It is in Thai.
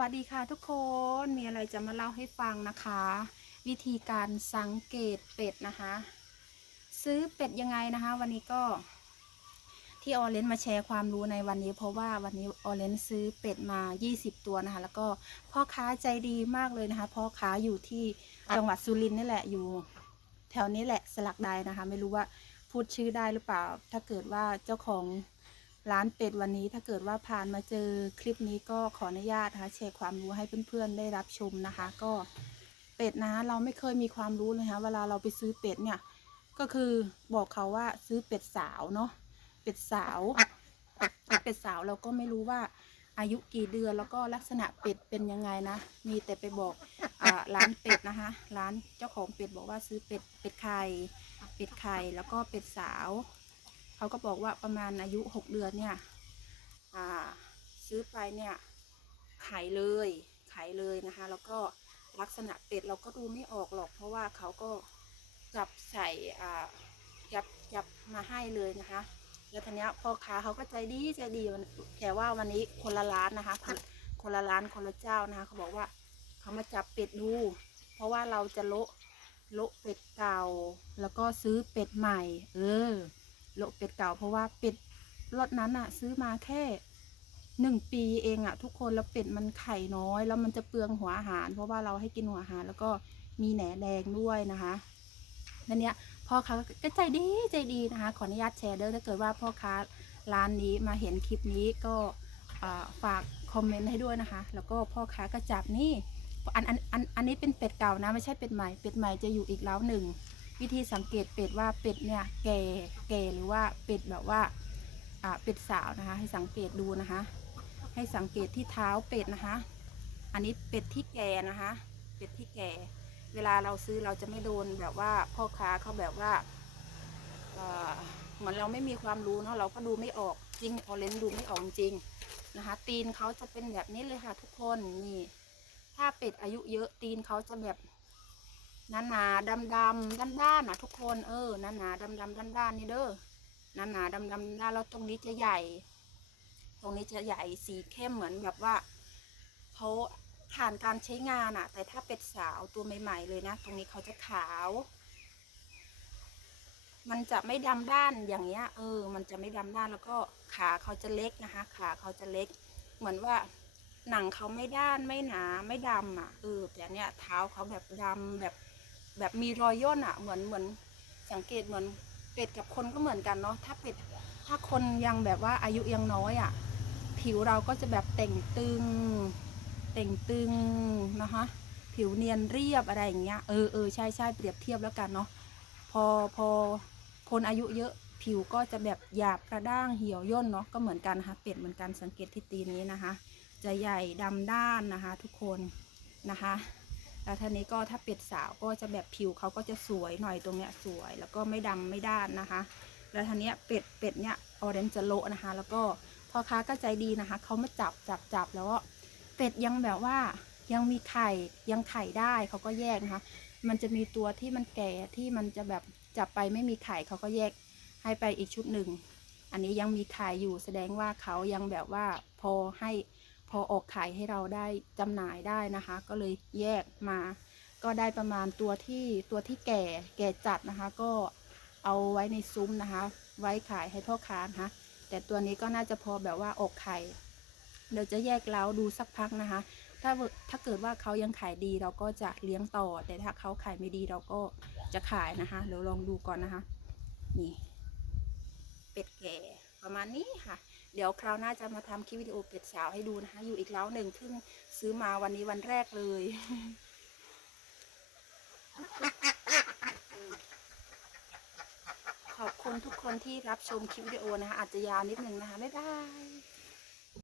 วัสดีค่ะทุกคนมีอะไรจะมาเล่าให้ฟังนะคะ วิธีการสังเกตเป็ดนะคะ ซื้อเป็ดยังไงนะคะ วันนี้ก็ที่ออเรนมาแชร์ความรู้ในวันนี้ เพราะว่าวันนี้ออเรนซื้อเป็ดมา 20 ตัวนะคะ แล้วก็พ่อค้าใจดีมากเลยนะคะพ่อค้าอยู่ที่จังหวัดสุรินทร์นี่แหละอยู่ แถวนี้แหละสลักใดนะคะ ไม่รู้ว่าพูดชื่อได้หรือเปล่า ถ้าเกิดว่าเจ้าของ ร้านเป็ดวันนี้ถ้าเกิดว่าผ่านมาเจอคลิปนี้ก็ขออนุญาตนะคะแชร์ความรู้ให้เพื่อนๆได้รับชมนะคะ ก็เป็ดนะเราไม่เคยมีความรู้เลยนะเวลาเราไปซื้อเป็ดเนี่ย ก็คือบอกเขาว่าซื้อเป็ดสาวเนาะเป็ดสาวเป็ดสาวเราก็ไม่รู้ว่าอายุกี่เดือนแล้วก็ลักษณะเป็ดเป็นยังไงนะ มีแต่ไปบอกอร้านเป็ดนะคะ ร้านเจ้าของเป็ดบอกว่าซื้อเป็ดเป็ดไข่เป็ดไข่แล้วก็เป็ดสาว เขาก็บอกว่าประมาณอายุหกเดือนเนี่ยซื้อไปเนี่ยขายเลยขายเลยนะคะ แล้วก็ลักษณะเป็ดเราก็ดูไม่ออกหรอก เพราะว่าเขาก็จับใส่อ่าจับจับมาให้เลยนะคะแล้วทีนี้พ่อค้าเขาก็ใจดีใจดีมันแต่ว่าวันนี้คนละร้านนะคะคนคนละร้านคนละเจ้านะคะเขาบอกว่าเขามาจับเป็ดดู เพราะว่าเราจะโละโละเป็ดเก่า แล้วก็ซื้อเป็ดใหม่ เออ โลเป็ดเก่าเพราะว่าเป็ดรถนั้นอะซื้อมาแค่หนึ่งปีเองอะทุกคนแล้วเป็ดมันไข่น้อย แล้วมันจะเปลืองหัวอาหาร เพราะว่าเราให้กินหัวอาหาร แล้วก็มีแหนแดงด้วยนะคะนั่นเนี้ยพ่อค้าก็ใจดีใจดีนะคะ ขออนุญาตแชร์เด้อถ้าเกิดว่าพ่อค้าร้านนี้มาเห็นคลิปนี้ก็ฝากคอมเมนต์ให้ด้วยนะคะ แล้วก็พ่อค้าก็จับนี่อันอันอันอันนี้เป็นเป็ดเก่านะไม่ใช่เป็ดใหม่เป็ดใหม่จะอยู่อีกเล้าหนึ่ง วิธีสังเกตเป็ดว่าเป็ดเนี่ยแก่แก่หรือว่าเป็ดแบบว่าอ่าเป็ดสาวนะคะ ให้สังเกตดูนะคะ ให้สังเกตที่เท้าเป็ดนะคะ อันนี้เป็ดที่แก่นะคะ เป็ดที่แก่ เวลาเราซื้อเราจะไม่โดนแบบว่าพ่อค้าเขาแบบว่าเหมือนเราไม่มีความรู้เนาะเราก็ดูไม่ออกจริงออเรนดูไม่ออกจริงนะคะ ตีนเขาจะเป็นแบบนี้เลยค่ะทุกคนนี่ถ้าเป็ดอายุเยอะตีนเขาจะแบบ นาหนาดำดำด้านด้านนะทุกคนเออหนาหนาดำดำด้านด้านนี่เด้อหนาหนาดำดำด้านแล้วตรงนี้จะใหญ่ ตรงนี้จะใหญ่สีเข้มเหมือนแบบว่าเขาผ่านการใช้งานอะแต่ถ้าเป็ดสาวตัวใหม่ ๆ เลยนะ ตรงนี้เขาจะขาว มันจะไม่ดำด้านอย่างเงี้ย เออ มันจะไม่ดำด้านแล้วก็ขาเขาจะเล็กนะคะ ขาเขาจะเล็ก เหมือนว่าหนังเขาไม่ด้านไม่หนาไม่ดำอะเออแต่เนี้ยเท้าเขาแบบดำแบบ แบบมีรอยย่นอะเหมือนเหมือนสังเกตเหมือนเป็ดกับคนก็เหมือนกันเนาะถ้าเป็ดถ้าคนยังแบบว่าอายุยังน้อยอะผิวเราก็จะแบบเต่งตึง เต่งตึงนะคะผิวเนียนเรียบอะไรอย่างเงี้ยเออเออใช่ใช่เปรียบเทียบแล้วกันเนาะพอพอคนอายุเยอะผิวก็จะแบบหยาบกระด้างเหี่ยวย่นเนาะก็เหมือนกันนะคะเป็ดเหมือนกันสังเกตที่ตีนนี้นะคะ จะใหญ่ดำด้านนะคะ ทุกคนนะคะ แล้วทีนี้ก็ถ้าเป็ดสาวก็จะแบบผิวเขาก็จะสวยหน่อยตรงเนี้ยสวยแล้วก็ไม่ดำไม่ด้านนะคะ แล้วทีเนี้เป็ดเป็ดเนี้ยออเรนจะโละนะคะ แล้วก็พ่อค้าก็ใจดีนะคะเขามาจับจับจับแล้วก็เป็ดยังแบบว่ายังมีไข่ยังไข่ได้เขาก็แยกนะคะ มันจะมีตัวที่มันแก่ที่มันจะแบบจับไปไม่มีไข่เขาก็แยกให้ไปอีกชุดหนึ่ง อันนี้ยังมีไข่อยู่แสดงว่าเขายังแบบว่าพอให้ พอออกไข่ให้เราได้จำหน่ายได้นะคะ ก็เลยแยกมา ก็ได้ประมาณตัวที่ตัวที่แก่แก่จัดนะคะ ก็เอาไว้ในซุ้มนะคะ ไว้ขายให้พ่อค้านะคะแต่ตัวนี้ก็น่าจะพอแบบว่าออกไข่เดี๋ยวจะแยกเล้าดูสักพักนะคะ ถ้าถ้าเกิดว่าเขายังขายดีเราก็จะเลี้ยงต่อ แต่ถ้าเขาขายไม่ดีเราก็จะขายนะคะเดี๋ยวลองดูก่อนนะคะ นี่ เป็ดแก่ประมาณนี้ค่ะ เดี๋ยวคราวหน้าจะมาทำคลิปวิดีโอเป็ดสาวให้ดูนะคะ อยู่อีกแล้วหนึ่งเพิ่งซื้อมาวันนี้วันแรกเลย ขอบคุณทุกคนที่รับชมคลิปวิดีโอนะคะอาจจะยาวนิดนึงนะคะ บ๊ายบาย